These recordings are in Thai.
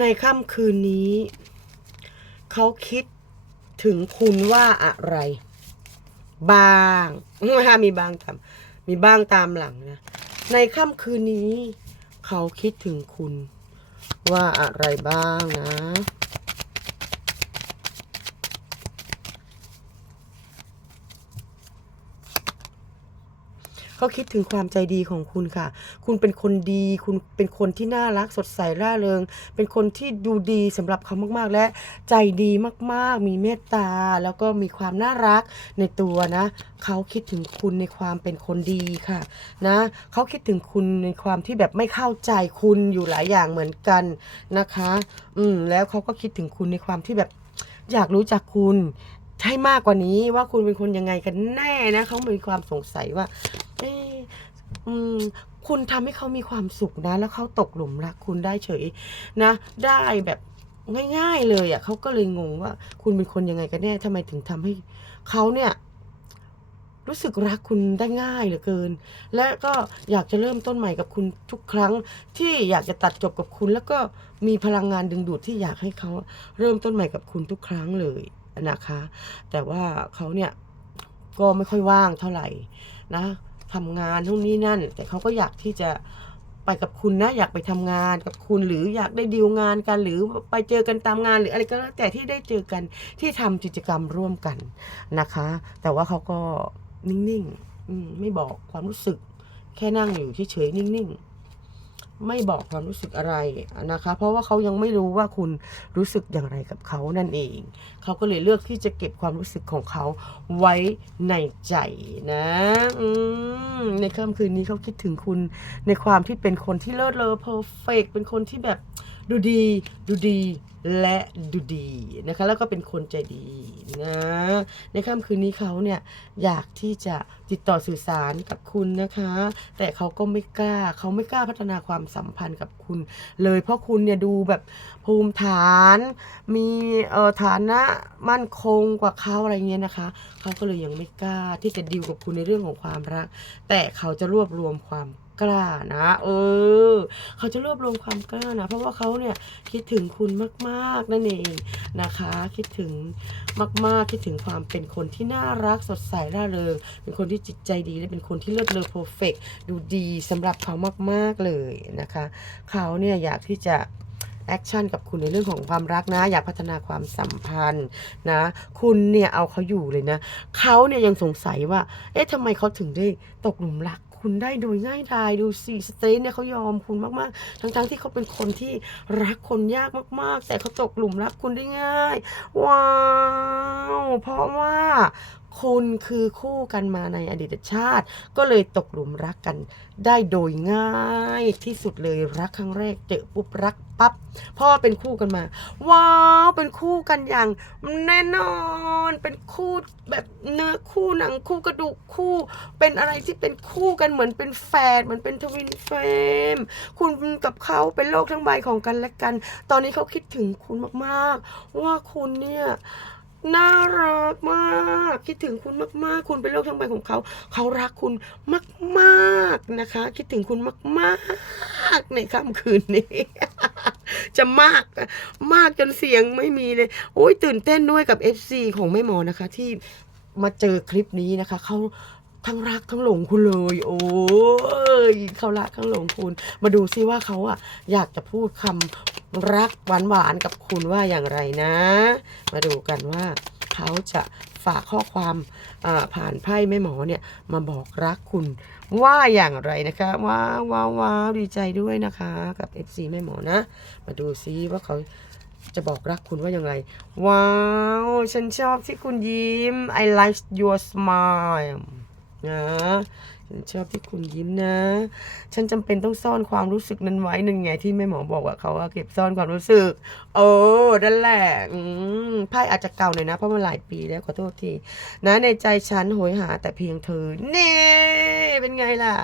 ในค่ำคืนนี้ เขาคิดถึงคุณว่าอะไร บางมีบางตามมีบ้างตามหลังนะ ในค่ำคืนนี้ เขาคิดถึงคุณว่าอะไรบ้างนะ เขาคิดถึงความใจดีของคุณค่ะ คุณเป็นคนดี คุณเป็นคนที่น่ารักสดใสร่าเริง เป็นคนที่ดูดีสำหรับเขามากๆ และใจดีมากๆ มีเมตตา แล้วก็มีความน่ารักในตัวนะ เขาคิดถึงคุณในความเป็นคนดีค่ะ นะเขาคิดถึงคุณในความที่แบบไม่เข้าใจคุณอยู่หลายอย่างเหมือนกันนะคะ อืม แล้วเขาก็คิดถึงคุณในความที่แบบอยากรู้จักคุณให้มากกว่านี้ว่าคุณเป็นคนยังไงกันแน่นะเขามีความสงสัยว่า เอออืมคุณทำให้เขามีความสุขนะ แล้วเขาตกหลุมรักคุณได้เฉยนะ ได้แบบง่าย ๆ เลยอะ่ะเขาก็เลยงงว่า คุณเป็นคนยังไงกันแน่ทำไมถึงทำให้เขาเนี่ย รู้สึกรักคุณได้ง่ายเหลือเกิน และก็อยากจะเริ่มต้นใหม่กับคุณทุกครั้ง ที่อยากจะตัดจบกับคุณ แล้วก็มีพลังงานดึงดูดที่อยากให้เขาเริ่มต้นใหม่กับคุณทุกครั้งเลยนะคะ แต่ว่าเขาเนี่ยก็ไม่ค่อยว่างเท่าไหร่นะ ทำงานทุ่นนี้นั่น แต่เขาก็อยากที่จะไปกับคุณนะ อยากไปทำงานกับคุณหรืออยากได้ดีลงานกัน หรือไปเจอกันตามงานหรืออะไรก็แล้วแต่ที่ได้เจอกันที่ทำกิจกรรมร่วมกันนะคะ แต่ว่าเขาก็นิ่งๆไม่บอกความรู้สึก แค่นั่งอยู่เฉยๆนิ่งๆ ไม่บอกความรู้สึกอะไรนะคะ เพราะว่าเขายังไม่รู้ว่าคุณรู้สึกอย่างไรกับเขานั่นเอง เขาก็เลยเลือกที่จะเก็บความรู้สึกของเขาไว้ในใจนะในค่ำคืนนี้เขาคิดถึงคุณในความที่เป็นคนที่เลิศเลอเพอร์เฟกเป็นคนที่แบบ ดูดี ดูดี และดูดีนะคะ แล้วก็เป็นคนใจดีนะ ในค่ำคืนนี้เขาเนี่ยอยากที่จะติดต่อสื่อสารกับคุณนะคะ แต่เขาก็ไม่กล้า เขาไม่กล้าพัฒนาความสัมพันธ์กับคุณ เลยเพราะคุณเนี่ยดูแบบภูมิฐาน มีเอ่อฐานะมั่นคงกว่าเขาอะไรเงี้ยนะคะ เขาก็เลยยังไม่กล้าที่จะดิวกับคุณในเรื่องของความรัก แต่เขาจะรวบรวมความ กล้านะ เออ เขาจะรวบรวมความกล้านะ เพราะว่าเขาเนี่ยคิดถึงคุณมากๆนั่นเองนะคะ คิดถึงมากๆ คิดถึงความเป็นคนที่น่ารักสดใสร่าเริง เป็นคนที่จิตใจดีและเป็นคนที่เลิศเลอเพอร์เฟกดูดีสำหรับเขามากๆเลยนะคะ เขาเนี่ยอยากที่จะแอคชั่นกับคุณในเรื่องของความรักนะ อยากพัฒนาความสัมพันธ์นะ คุณเนี่ยเอาเขาอยู่เลยนะ เขาเนี่ยยังสงสัยว่า เอ๊ะทำไมเขาถึงได้ตกหลุมรัก คุณได้โดยง่ายดายดูสิสเตรนเนี่ยเขายอมคุณมากๆ ทั้งๆที่เขาเป็นคนที่รักคนยากมากๆ แต่เขาตกหลุมรักคุณได้ง่าย ว้าว เพราะว่าคุณคือคู่กันมาในอดีตชาติ ก็เลยตกหลุมรักกันได้โดยง่ายที่สุดเลยรักครั้งแรกเจอปุ๊บรักปั๊บเพราะว่าเป็นคู่กันมา ว้าวเป็นคู่กันอย่างแน่นอนเป็นคู่แบบเนื้อคู่หนังคู่กระดูกคู่ เป็นอะไรที่เป็นคู่กันเหมือนเป็นแฝดเหมือนเป็นทวินเฟรมคุณกับเขาเป็นโลกทั้งใบของกันและกัน ตอนนี้เขาคิดถึงคุณมากๆ ว่าคุณเนี่ย น่ารักมาก คิดถึงคุณมาก ๆ คุณเป็นโลกทั้งใบของเขา เขารักคุณมาก ๆ นะคะ คิดถึงคุณมาก ๆ ในค่ำคืนนี้ จะมาก มากจนเสียงไม่มีเลย โอ้ยตื่นเต้นด้วยกับ FC ของแม่หมอนะคะ ที่มาเจอคลิปนี้นะคะ เขาทั้งรักทั้งหลงคุณเลย โอ้ยเขารักทั้งหลงคุณ มาดูซิว่าเขาอะอยากจะพูดคำ รักหวานๆกับคุณว่าอย่างไรนะ มาดูกันว่าเขาจะฝากข้อความผ่านไพ่แม่หมอเนี่ยมาบอกรักคุณว่าอย่างไรนะคะว้าวว้าววาวดีใจด้วยนะคะ กับ FC แม่หมอนะ มาดูซิว่าเขาจะบอกรักคุณว่าอย่างไร ว้าว ฉันชอบที่คุณยิ้ม I like your smile นะฉันชอบที่คุณยิ้มนะ ฉันจำเป็นต้องซ่อนความรู้สึกนั้นไว้หนึ่งไงที่แม่หมอบอกว่าเขาว่าเก็บซ่อนความรู้สึก โอ้นั่นแหละอืมไพ่อาจจะเก่าหน่อยนะเพราะมันหลายปีแล้วขอโทษที นะในใจฉันโหยหาแต่เพียงเธอเน่ เป็นไงล่ะ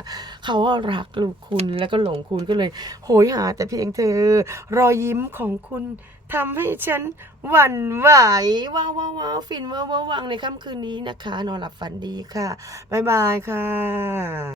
เขาว่ารักลูกคุณแล้วก็หลงคุณก็เลย โหยหาแต่เพียงเธอ รอยยิ้มของคุณทำให้ฉันหวั่นไหวว้าวว้าวาฟินว้าวว้าววังในค่ำคืนนี้นะคะ นอนหลับฝันดีค่ะ บ๊ายบายค่ะ